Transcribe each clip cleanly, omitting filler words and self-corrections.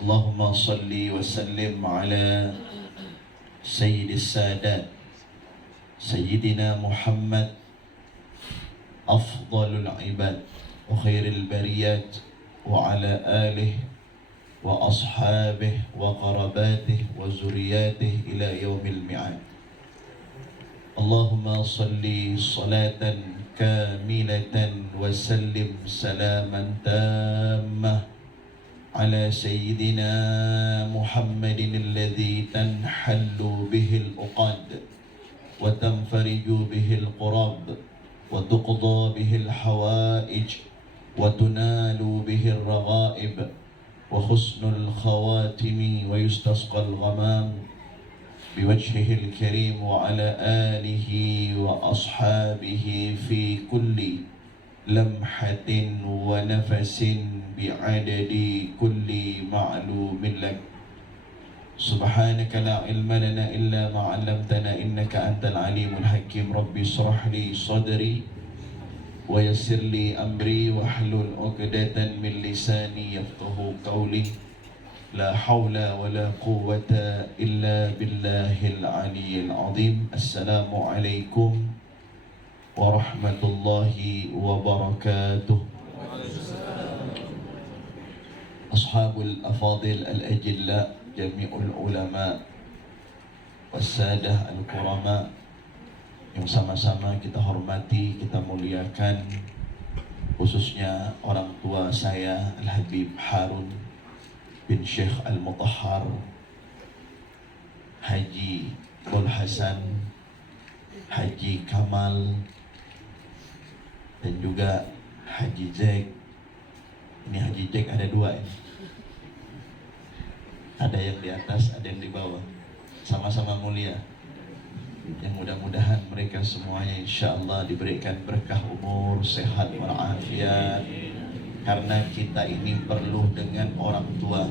اللهم صل وسلم على سيد السادات سيدنا محمد أفضل العباد وخير البريات وعلى آله وأصحابه وقرباته وذرياته إلى يوم الميعاد. اللهم صل صلاة كاملة وسلم سلاما تاما على سيدنا محمد الذي تنحل به العقد وتنفرج به القرب وتقضى به الحوائج وتنال به الرغائب وحسن الخواتم ويستسقى الغمام بوجهه الكريم وعلى آله وأصحابه في كل لمحة ونفس بعدد كل معلوم لك. سبحانك لا علم لنا إلا ما علمتنا إنك أنت العليم الحكيم. ربي اشرح لي صدري ويسر لي أمري واحلل عقدة من لساني يفقه قولي. لا حول ولا قوة إلا بالله العلي العظيم. السلام عليكم ورحمة الله وبركاته. أصحاب الأفاضل الأجلاء جميع العلماء والسادة الكرماء yang sama-sama kita hormati, kita muliakan, khususnya orang tua saya Al-Habib Harun bin Syekh Al-Mutahhar Haji Dhul Hasan Haji Kamal dan juga Haji Jack. Ini Haji Jack ada dua ini. Ada yang di atas, ada yang di bawah. Sama-sama mulia. Yang mudah-mudahan mereka semuanya insya Allah diberikan berkah umur, sehat walafiat. Karena kita ini perlu dengan orang tua.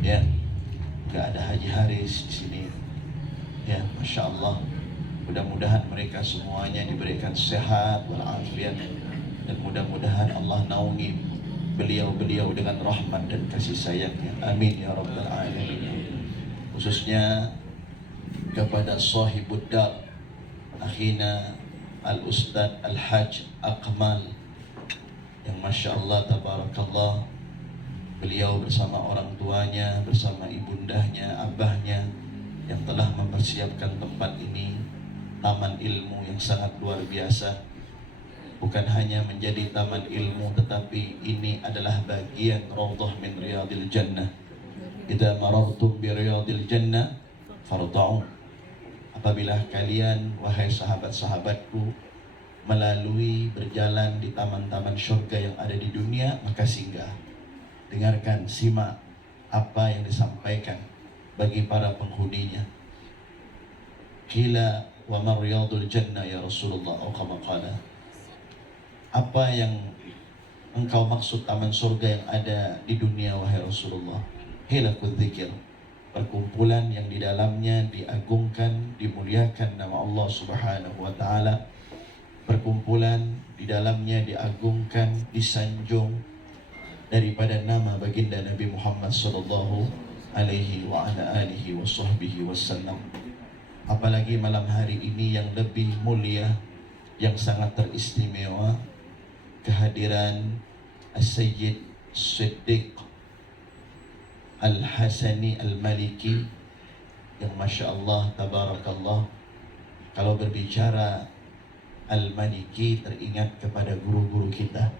Ya, nggak ada Haji Haris di sini. Ya, masya Allah. Mudah-mudahan mereka semuanya diberikan sehat walafiat dan mudah-mudahan Allah naungi beliau-beliau dengan rahmat dan kasih sayangnya. Amin ya rabbal alamin. Khususnya kepada sahibud dar akhina al-ustad al-hajj Akmal yang masya Allah tabarakallah, beliau bersama orang tuanya, bersama ibundahnya, abahnya yang telah mempersiapkan tempat ini, taman ilmu yang sangat luar biasa. Bukan hanya menjadi taman ilmu, tetapi ini adalah bagian raudhah min riyadil jannah. Idza marartum bi riyadil jannah farta'u. Apabila kalian wahai sahabat-sahabatku melalui berjalan di taman-taman surga yang ada di dunia, maka singgah. Dengarkan, simak apa yang disampaikan bagi para penghuninya. Qila wa ma riyadul jannah ya Rasulullah, atau kama qala. Apa yang engkau maksud taman surga yang ada di dunia wahai Rasulullah? Hilakul dzikir, perkumpulan yang di dalamnya diagungkan, dimuliakan nama Allah Subhanahu wa taala. Perkumpulan di dalamnya diagungkan, disanjung daripada nama baginda Nabi Muhammad sallallahu alaihi wa ala alihi wa sahbihi wasallam. Apalagi malam hari ini yang lebih mulia, yang sangat teristimewa, kehadiran As-Sayyid Siddiq Al-Hasani Al-Maliki yang masya Allah tabarakallah, kalau berbicara Al-Maliki teringat kepada guru-guru kita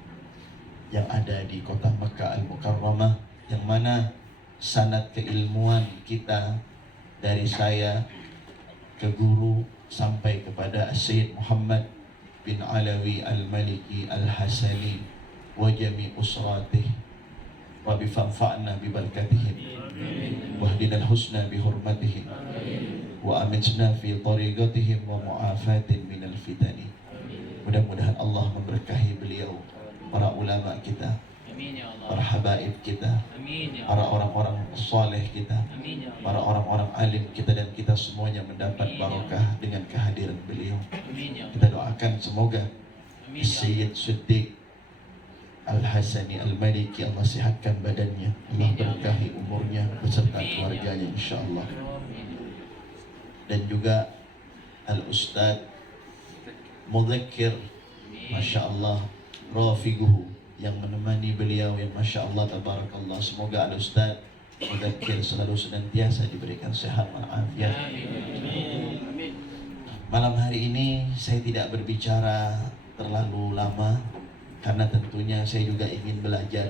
yang ada di kota Makkah Al-Mukarramah, yang mana sanad keilmuan kita dari saya ke guru sampai kepada Sayyid Muhammad bin Alawi Al-Maliki Al-Hasani wa jami usratih. Rabbi fanfa'na bi barakatihim wahdina al-husna bi hurmatihim wa amitna fi tariqatihim wa mu'afatin minal fitani. Mudah-mudahan Allah memberkahi beliau, para ulama kita, para habaib kita, para orang-orang saleh kita, para orang-orang alim kita, dan kita semuanya mendapat barokah dengan kehadiran beliau. Kita doakan semoga Sayyid Siddiq Al-Hasani Al-Maliki, Allah sihatkan badannya, Allah berkahi umurnya, insyaallah. Dan juga Al-Ustaz Mudzakkir, Masya Allah, Rafiquhu, yang menemani beliau, yang Masya Allah tabarakallah. Semoga Al-Ustaz Mudzakkir selalu senantiasa diberikan sehat walafiat. Malam hari ini saya tidak berbicara terlalu lama, karena tentunya saya juga ingin belajar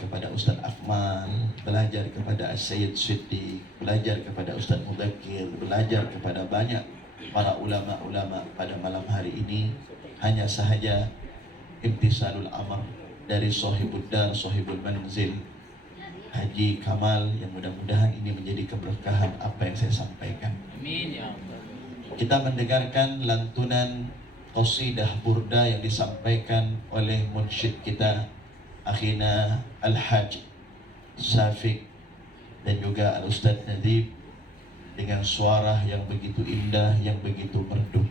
kepada Ustaz Akmal, belajar kepada As-Sayyid Siddiq, belajar kepada Ustaz Mudzakkir, belajar kepada banyak para ulama-ulama pada malam hari ini. Hanya sahaja imtisalul amr dari sahibul dar, sahibul manzil, Haji Kamal, yang mudah-mudahan ini menjadi keberkahan apa yang saya sampaikan. Amin ya Allah. Kita mendengarkan lantunan qasidah burda yang disampaikan oleh munsyid kita akhina Al-Hajj Syafiq dan juga Al-Ustaz Nadib dengan suara yang begitu indah, yang begitu merdu.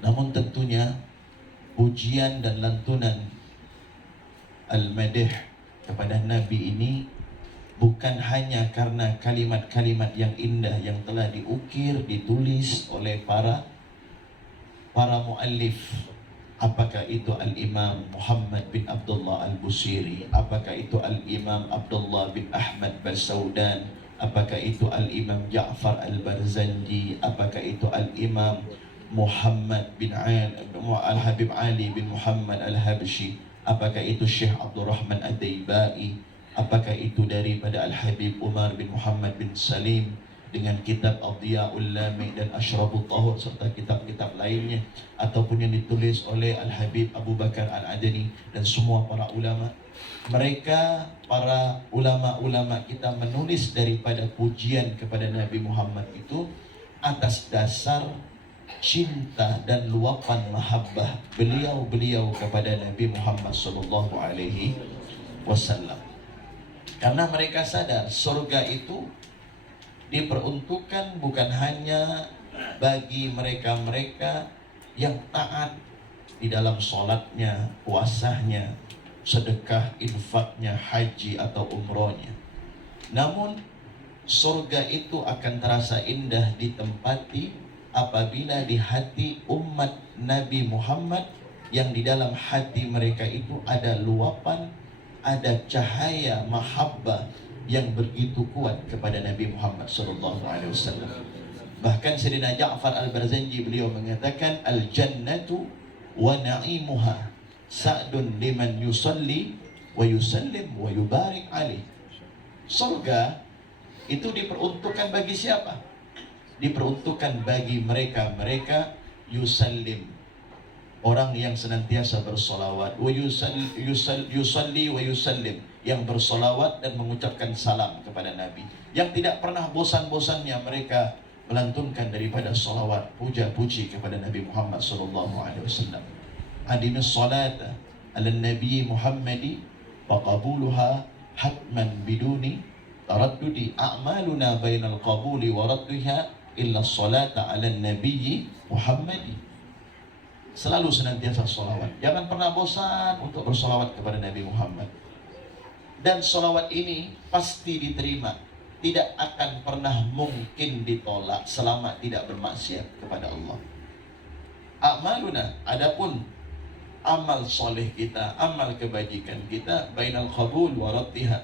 Namun tentunya pujian dan lantunan al-madih kepada Nabi ini bukan hanya karena kalimat-kalimat yang indah yang telah diukir, ditulis oleh para muallif. Apakah itu Al-Imam Muhammad bin Abdullah Al-Busiri, apakah itu Al-Imam Abdullah bin Ahmad Basaudan, apakah itu Al-Imam Ja'far Al-Barzanji, apakah itu Al-Imam Muhammad bin Al-Habib Ali bin Muhammad Al-Habshi, apakah itu Syekh Abdurrahman Ad-Daibai, apakah itu daripada Al-Habib Umar bin Muhammad bin Salim dengan kitab Adhiya'ul Lami dan Ashrabut Tahur serta kitab-kitab lainnya, ataupun yang ditulis oleh Al-Habib Abu Bakar Al-Adani dan semua para ulama. Mereka para ulama-ulama kita menulis daripada pujian kepada Nabi Muhammad itu atas dasar cinta dan luapan mahabbah beliau kepada Nabi Muhammad sallallahu alaihi wasallam. Karena mereka sadar surga itu diperuntukkan bukan hanya bagi mereka-mereka yang taat di dalam sholatnya, puasanya, sedekah, infaknya, haji atau umrohnya. Namun surga itu akan terasa indah ditempati apabila di hati umat Nabi Muhammad yang di dalam hati mereka itu ada luapan, ada cahaya mahabbah yang begitu kuat kepada Nabi Muhammad SAW. Bahkan Sayyidina Ja'far Al-Barzanji beliau mengatakan al-jannatu wa na'imuha sa'dun liman yusalli wa yusallim wa yubarik alaih. Surga itu diperuntukkan bagi siapa? Diperuntukkan bagi mereka yusallim, orang yang senantiasa bersolawat, wa yusalli wa yusallim, yang bersolawat dan mengucapkan salam kepada Nabi, yang tidak pernah bosan-bosannya mereka melantunkan daripada solawat, puja-puji kepada Nabi Muhammad SAW. Adimus salata ala Nabi Muhammadi faqabuluha hatman biduni taraddudi a'maluna bainal qabuli wa raddiha illa salata ala Nabi Muhammadi. Selalu senantiasa solawat, jangan pernah bosan untuk bersolawat kepada Nabi Muhammad. Dan solawat ini pasti diterima, tidak akan pernah mungkin ditolak selama tidak bermaksiat kepada Allah. A'maluna, adapun amal soleh kita, amal kebajikan kita, bainal qabul wa raddiha,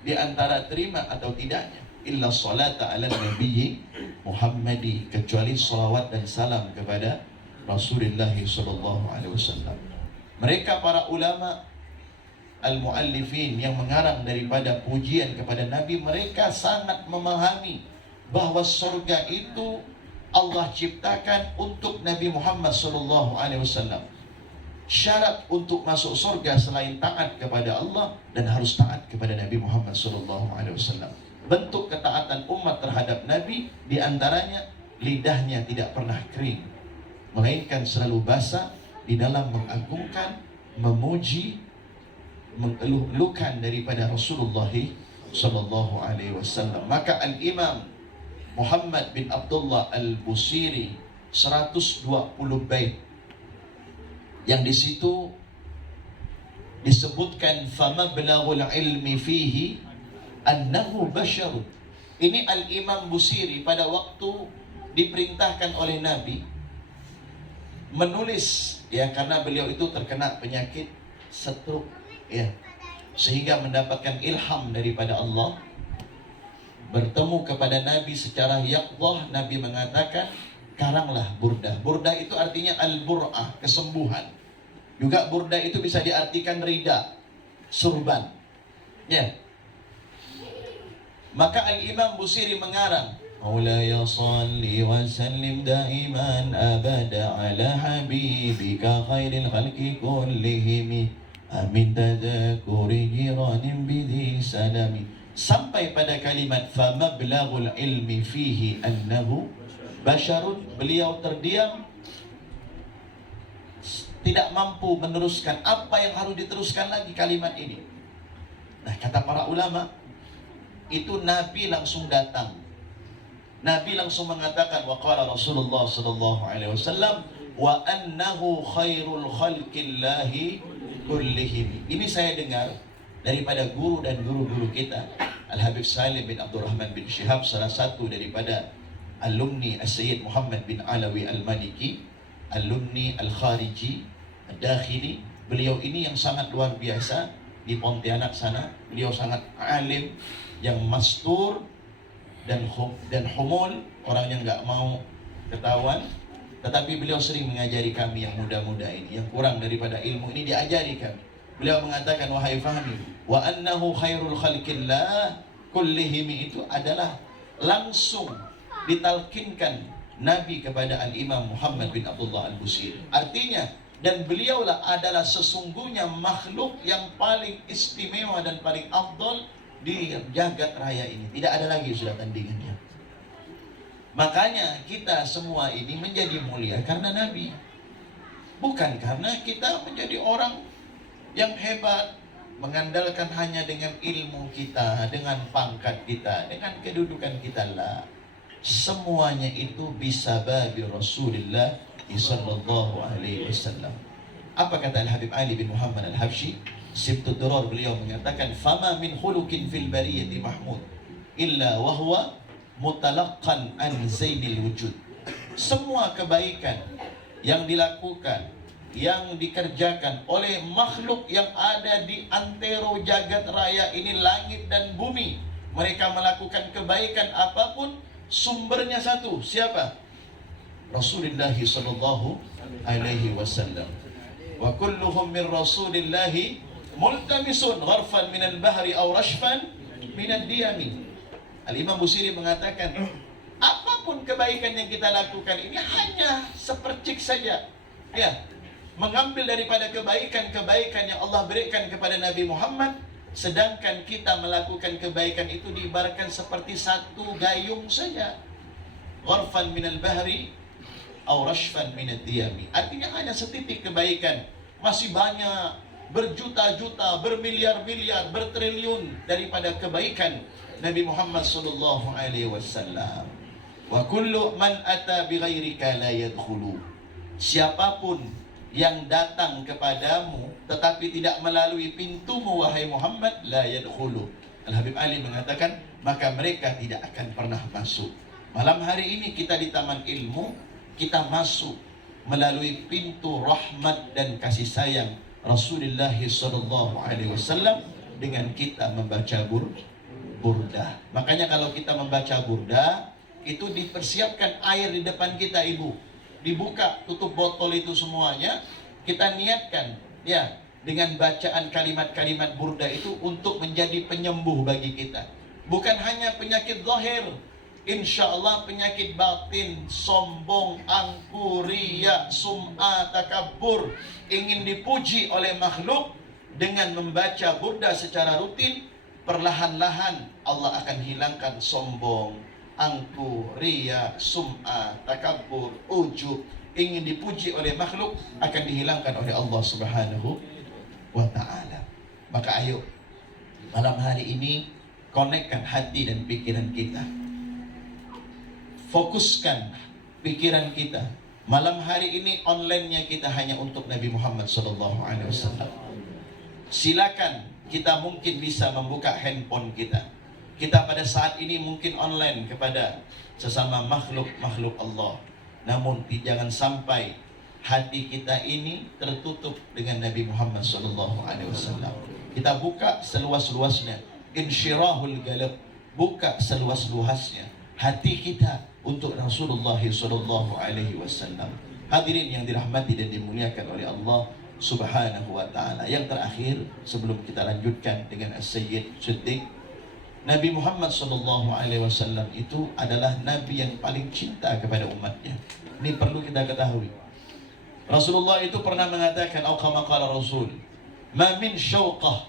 di antara terima atau tidaknya, illa salata ala nabiyyi Muhammadi, kecuali salawat dan salam kepada Rasulullah sallallahu alaihi wasallam. Mereka para ulama al-muallifin yang mengarang daripada pujian kepada Nabi, mereka sangat memahami bahwa surga itu Allah ciptakan untuk Nabi Muhammad sallallahu alaihi wasallam. Syarat untuk masuk surga selain taat kepada Allah dan harus taat kepada Nabi Muhammad sallallahu alaihi wasallam. Bentuk ketaatan umat terhadap Nabi diantaranya lidahnya tidak pernah kering, melainkan selalu basah di dalam mengagungkan, memuji, mengeluhkan daripada Rasulullah sallallahu alaihi wasallam. Maka Al-Imam Muhammad bin Abdullah Al-Busiri 120 bait yang di situ disebutkan fama belaghul ilmi fihi annahu basyarun. Ini Al-Imam Busiri pada waktu diperintahkan oleh Nabi menulis, ya, karena beliau itu terkena penyakit stroke, ya, sehingga mendapatkan ilham daripada Allah, bertemu kepada Nabi secara yaqzah. Nabi mengatakan, karanglah burdah. Burdah itu artinya al-bur'ah, kesembuhan. Juga burdah itu bisa diartikan rida, surban, ya. Maka Al-Imam Busiri mengarang, Maulaya salli wa sallim daiman abada ala habibika khairil khalqi kullihimi amin tadakuri jiranin bidhi salami, sampai pada kalimat famablaghul ilmi fihi annahu basyarun. Beliau terdiam, tidak mampu meneruskan apa yang harus diteruskan lagi kalimat ini. Nah, kata para ulama, itu Nabi langsung datang. Nabi langsung mengatakan, wa qala Rasulullah sallallahu alaihi wasallam wa annahu khairul khalqillahi kullihim. Ini saya dengar daripada guru dan guru-guru kita, Al-Habib Salim bin Abdurrahman bin Syihab, salah satu daripada alumni As-Sayyid Muhammad bin Alawi Al-Maliki, alumni Al-Khariji Al-Dakhili. Beliau ini yang sangat luar biasa di Pontianak sana. Beliau sangat alim, yang mastur dan humul, orang yang nggak mau ketahuan. Tetapi beliau sering mengajari kami yang muda-muda ini, yang kurang daripada ilmu ini diajari kami. Beliau mengatakan, wahai Fahmi, wa annahu khairul khalqillah kullihim, itu adalah langsung ditalkinkan Nabi kepada Al-Imam Muhammad bin Abdullah Al-Busiri. Artinya, dan beliaulah adalah sesungguhnya makhluk yang paling istimewa dan paling afdal di jagat raya ini. Tidak ada lagi sudah tandingannya. Makanya kita semua ini menjadi mulia karena Nabi, bukan karena kita menjadi orang yang hebat, mengandalkan hanya dengan ilmu kita, dengan pangkat kita, dengan kedudukan kita lah. Semuanya itu bisa babi Rasulullah sallallahu alaihi wasallam. Apa kata Al-Habib Ali bin Muhammad Al-Habsyi? Sibtud Durar, beliau mengatakan, fama min khuluqin fil bariyati mahmud illa wahwa mutalaqqan an zainil wujud. Semua kebaikan yang dilakukan, yang dikerjakan oleh makhluk yang ada di antero jagat raya ini, langit dan bumi, mereka melakukan kebaikan apapun, sumbernya satu. Siapa? Rasulullah sallallahu alaihi wasallam. Wa kulluhum min Rasulillahi multamisun gharfan minal bahri aw rashfan minad diyami. Al-Imam Busiri mengatakan, apapun kebaikan yang kita lakukan ini hanya sepercik saja, ya, mengambil daripada kebaikan-kebaikan yang Allah berikan kepada Nabi Muhammad. Sedangkan kita melakukan kebaikan itu diibaratkan seperti satu gayung saja. Gharfan minal bahri aw rashfan minad diyami. Artinya hanya setitik kebaikan, masih banyak, berjuta-juta, bermiliar-miliar, bertriliun daripada kebaikan Nabi Muhammad sallallahu alaihi wasallam. Wa kullu man ata bighairika la yadkhulu. Siapapun yang datang kepadamu tetapi tidak melalui pintumu, wahai Muhammad, la yadkhulu. Al-Habib Ali mengatakan, maka mereka tidak akan pernah masuk. Malam hari ini kita di Taman Ilmu, kita masuk melalui pintu rahmat dan kasih sayang Rasulullah sallallahu alaihi wasallam dengan kita membaca burdah. Makanya kalau kita membaca burdah, itu dipersiapkan air di depan kita, Ibu. Dibuka tutup botol itu semuanya, kita niatkan, ya, dengan bacaan kalimat-kalimat burdah itu untuk menjadi penyembuh bagi kita. Bukan hanya penyakit zahir, insya Allah penyakit batin, sombong, angku, riya, sum'ah, takabur, ingin dipuji oleh makhluk. Dengan membaca burdah secara rutin, perlahan-lahan Allah akan hilangkan sombong, angku, riya, sum'ah, takabur, ujub, ingin dipuji oleh makhluk, akan dihilangkan oleh Allah Subhanahu wa ta'ala. Maka ayo, malam hari ini konekkan hati dan pikiran kita, fokuskan pikiran kita. Malam hari ini online-nya kita hanya untuk Nabi Muhammad SAW. Silakan, kita mungkin bisa membuka handphone kita, Kita pada saat ini mungkin online kepada sesama makhluk-makhluk Allah. Namun jangan sampai hati kita ini tertutup dengan Nabi Muhammad SAW. Kita buka seluas-luasnya, insyirahul galab, buka seluas-luasnya hati kita untuk Rasulullah SAW. Hadirin yang dirahmati dan dimuliakan oleh Allah Subhanahu wa ta'ala. Yang terakhir sebelum kita lanjutkan dengan As-Sayyid Siddiq, Nabi Muhammad SAW itu adalah Nabi yang paling cinta kepada umatnya. Ini perlu kita ketahui. Rasulullah itu pernah mengatakan, atau kama qala Rasul, ma min syauqah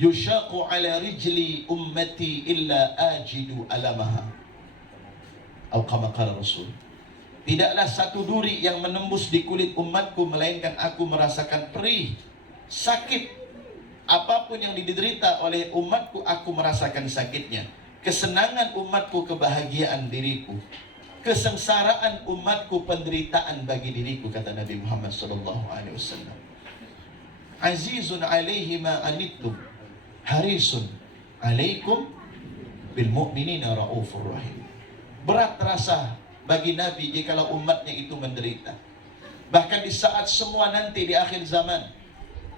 yushaqu ala rijli ummati illa ajidu alamaha. Atau kama qala Rasul, tidaklah satu duri yang menembus di kulit umatku melainkan aku merasakan perih, sakit. Apapun yang diderita oleh umatku, aku merasakan sakitnya. Kesenangan umatku, kebahagiaan diriku. Kesengsaraan umatku, penderitaan bagi diriku, kata Nabi Muhammad SAW. Azizun alaihi ma anittum, harisun alaikum bil mu'minina raufur rahim. Berat terasa bagi Nabi jikalau umatnya itu menderita. Bahkan di saat semua nanti di akhir zaman,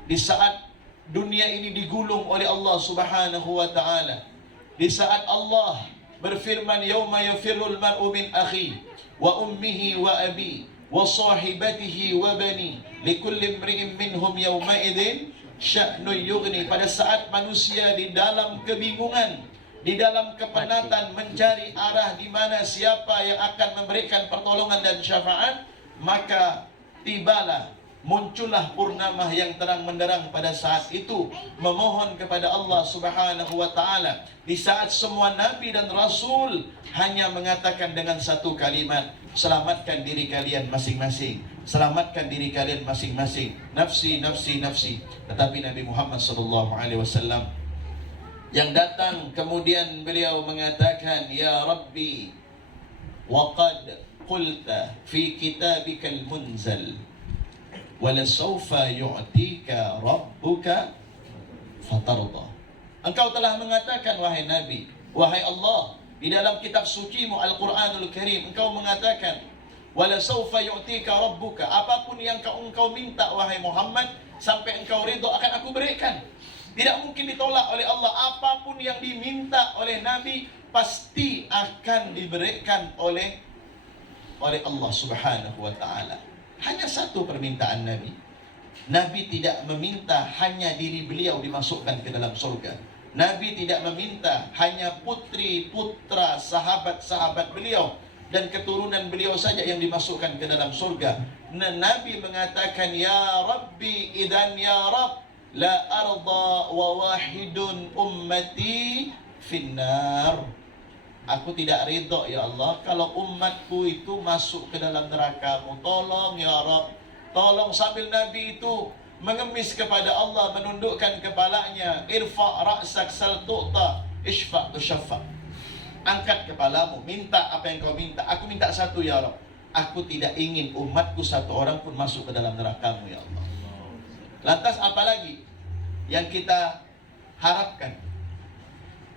di saat dunia ini digulung oleh Allah Subhanahu wa ta'ala, di saat Allah berfirman, yauma yafirrul mar'u min akhi wa ummihi wa abi wa sahibatihi wa bani likulli imri'in minhum yawma idzin sya'nun yughni. Pada saat manusia di dalam kebingungan, di dalam kepenatan, mencari arah di mana siapa yang akan memberikan pertolongan dan syafaat, maka tibalah, muncullah purnama yang terang menderang pada saat itu, memohon kepada Allah Subhanahu wa ta'ala. Di saat semua Nabi dan Rasul hanya mengatakan dengan satu kalimat, selamatkan diri kalian masing-masing, selamatkan diri kalian masing-masing, nafsi, nafsi, nafsi. Tetapi Nabi Muhammad SAW yang datang kemudian beliau mengatakan, ya Rabbi, waqad qulta fi kitabikal munzal, walasawfa yu'tika rabbuka fatarda. Engkau telah mengatakan, wahai Nabi, wahai Allah, di dalam kitab sucimu Al-Quranul Karim, engkau mengatakan, walasawfa yu'tika rabbuka, apapun yang engkau minta wahai Muhammad, sampai engkau ridho akan aku berikan. Tidak mungkin ditolak oleh Allah. Apapun yang diminta oleh Nabi pasti akan diberikan oleh Allah Subhanahu wa ta'ala. Hanya satu permintaan Nabi. Nabi tidak meminta hanya diri beliau dimasukkan ke dalam surga. Nabi tidak meminta hanya putri, putra, sahabat-sahabat beliau dan keturunan beliau saja yang dimasukkan ke dalam surga. Nabi mengatakan, ya Rabbi idan ya Rabb, la arda wa wahidun ummati finnar. Aku tidak ridho ya Allah kalau umatku itu masuk ke dalam neraka-Mu. Tolong ya Rabb, tolong. Sambil Nabi itu mengemis kepada Allah, menundukkan kepalanya. Irfa' ra'sak sal tu'ta, ishfa' tushaffa. Angkat kepalamu, minta apa yang kau minta. Aku minta satu ya Rabb, aku tidak ingin umatku satu orang pun masuk ke dalam neraka-Mu ya Allah. Lantas apa lagi yang kita harapkan?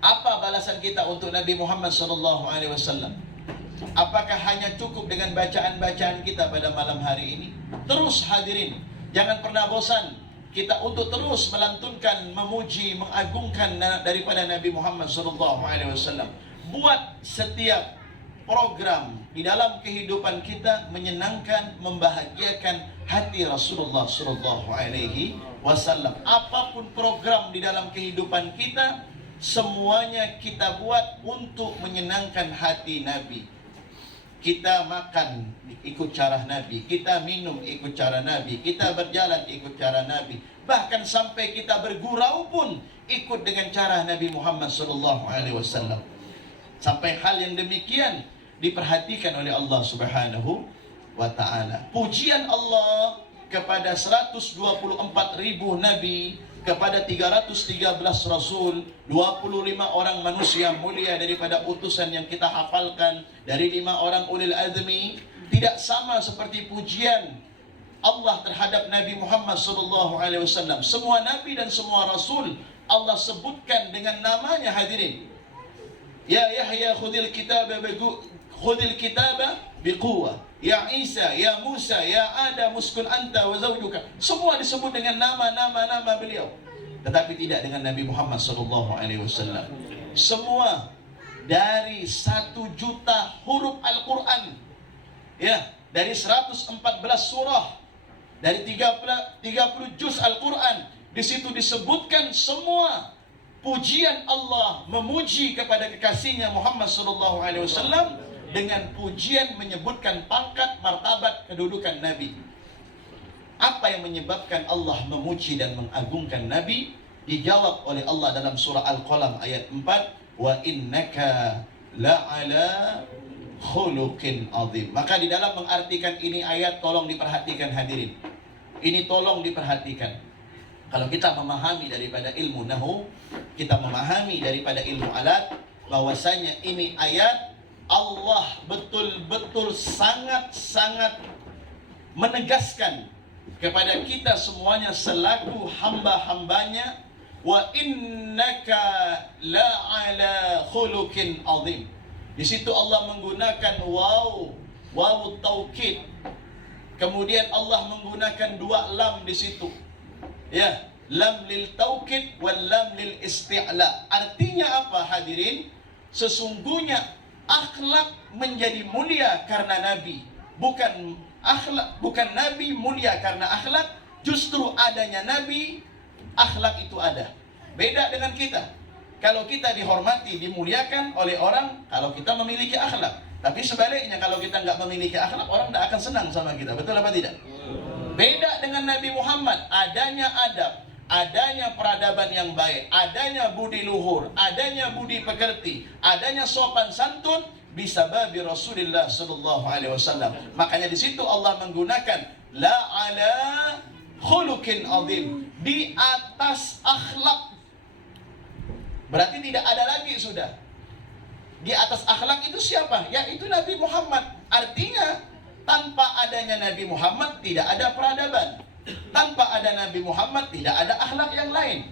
Apa balasan kita untuk Nabi Muhammad SAW? Apakah hanya cukup dengan bacaan-bacaan kita pada malam hari ini? Terus hadirin, jangan pernah bosan kita untuk terus melantunkan, memuji, mengagungkan daripada Nabi Muhammad SAW. Buat setiap program di dalam kehidupan kita menyenangkan, membahagiakan hati Rasulullah SAW. Apapun program di dalam kehidupan kita, semuanya kita buat untuk menyenangkan hati Nabi. Kita makan ikut cara Nabi, kita minum ikut cara Nabi, kita berjalan ikut cara Nabi, bahkan sampai kita bergurau pun ikut dengan cara Nabi Muhammad SAW. Sampai hal yang demikian diperhatikan oleh Allah Subhanahu wa ta'ala. Pujian Allah kepada 124.000 Nabi, kepada 313 Rasul, 25 orang manusia mulia daripada utusan yang kita hafalkan, dari 5 orang ulil azmi, tidak sama seperti pujian Allah terhadap Nabi Muhammad SAW. Semua Nabi dan semua Rasul Allah sebutkan dengan namanya hadirin. Ya Yahya khudil kitaba biquwah. Ya Isa, ya Musa, ya Adam uskun anta wa zawjuka. Semua disebut dengan nama beliau. Tetapi tidak dengan Nabi Muhammad SAW. Semua dari 1 juta huruf Al-Quran, ya, dari 114 surah, dari 30 juz Al-Quran, di situ disebutkan semua pujian Allah memuji kepada kekasihnya Muhammad SAW dengan pujian menyebutkan pangkat, martabat, kedudukan Nabi. Apa yang menyebabkan Allah memuji dan mengagungkan Nabi? Dijawab oleh Allah dalam surah Al-Qalam ayat 4, wa innaka la'ala khuluqin azim. Maka di dalam mengartikan ini ayat, tolong diperhatikan hadirin. Ini tolong diperhatikan. Kalau kita memahami daripada ilmu nahu, kita memahami daripada ilmu alat, bahwasanya ini ayat Allah betul-betul sangat-sangat menegaskan kepada kita semuanya selaku hamba-hambanya, wa innaka la'ala khuluqin azim. Di situ Allah menggunakan waw taukid. Kemudian Allah menggunakan 2 lam di situ. Ya, lam lil taukid wal lam lil isti'la. Artinya apa hadirin? Sesungguhnya akhlak menjadi mulia karena Nabi. Bukan Nabi mulia karena akhlak, justru adanya Nabi, akhlak itu ada. Beda dengan kita. Kalau kita dihormati, dimuliakan oleh orang, kalau kita memiliki akhlak. Tapi sebaliknya, kalau kita nggak memiliki akhlak, orang tidak akan senang sama kita. Betul apa tidak? Beda dengan Nabi Muhammad, adanya adab, adanya peradaban yang baik, adanya budi luhur, adanya budi pekerti, adanya sopan santun, bisababi Rasulullah sallallahu alaihi wasallam. Makanya di situ Allah menggunakan la ala khuluqin azim, di atas akhlak. Berarti tidak ada lagi sudah. Di atas akhlak itu siapa? Ya itu Nabi Muhammad. Artinya tanpa adanya Nabi Muhammad tidak ada peradaban. Tanpa ada Nabi Muhammad tidak ada akhlak yang lain.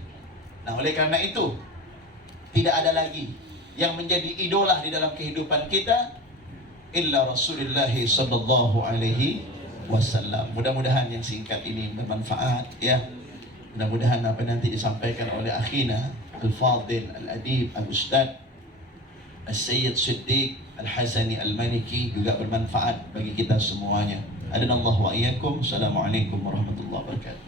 Nah, oleh karena itu tidak ada lagi yang menjadi idola di dalam kehidupan kita illa Rasulullah sallallahu alaihi wasallam. Mudah-mudahan yang singkat ini bermanfaat ya. Mudah-mudahan apa nanti disampaikan oleh akhina Al-Fadil, Al-Adib, Al-Ustad Al-Sayyid Siddiq Al-Hasani Al-Maliki juga bermanfaat bagi kita semuanya. Adanallahu wa iyyakum. Assalamualaikum warahmatullahi wabarakatuh.